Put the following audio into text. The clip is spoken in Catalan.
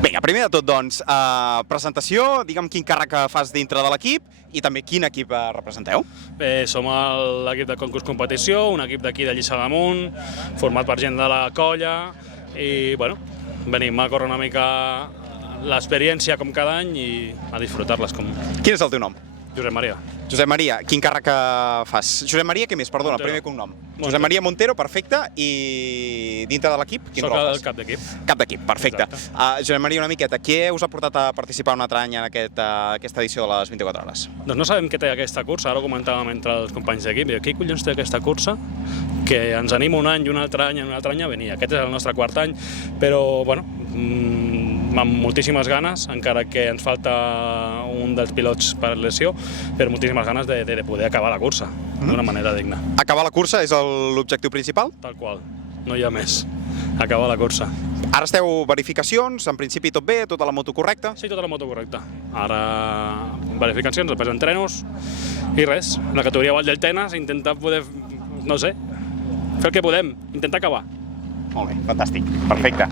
Vinga, primer de tot, doncs, presentació, digue'm quin càrrec fas dintre de l'equip i també quin equip representeu. Bé, som l'equip de concurs competició, un equip d'aquí de Lliçà d'Amunt, format per gent de la colla i, bueno, venim a córrer una mica l'experiència com cada any i a disfrutar-les com... Quin és el teu nom? Josep Maria. Josep Maria, quin càrrec fas? Josep Maria, què més? Perdona, Montero. primer cognom. Josep Maria Montero, perfecte, i dintre de l'equip, quin Soc rol el fas? cap d'equip. Cap d'equip, perfecte. Josep Maria, una miqueta, què us ha portat a participar un altre any en aquesta edició de les 24 hores? Doncs no sabem què té aquesta cursa, ara ho comentàvem entre els companys d'equip, qui collons té aquesta cursa? Que ens anima un any i un altre any a venir. Aquest és el nostre quart any, però, bueno, amb moltíssimes ganes, encara que ens falta un dels pilots per lesió, però moltíssimes ganes de poder acabar la cursa d'una manera digna. Acabar la cursa és l'objectiu principal? Tal qual, no hi ha més. Acabar la cursa. Ara esteu verificacions, en principi tot bé, tota la moto correcta? Sí, tota la moto correcta. Ara verificacions, després entrenos i res. La categoria Vall del Tenes, intentar poder, no sé, fer el que podem, intentar acabar. Molt bé, fantàstic, perfecte.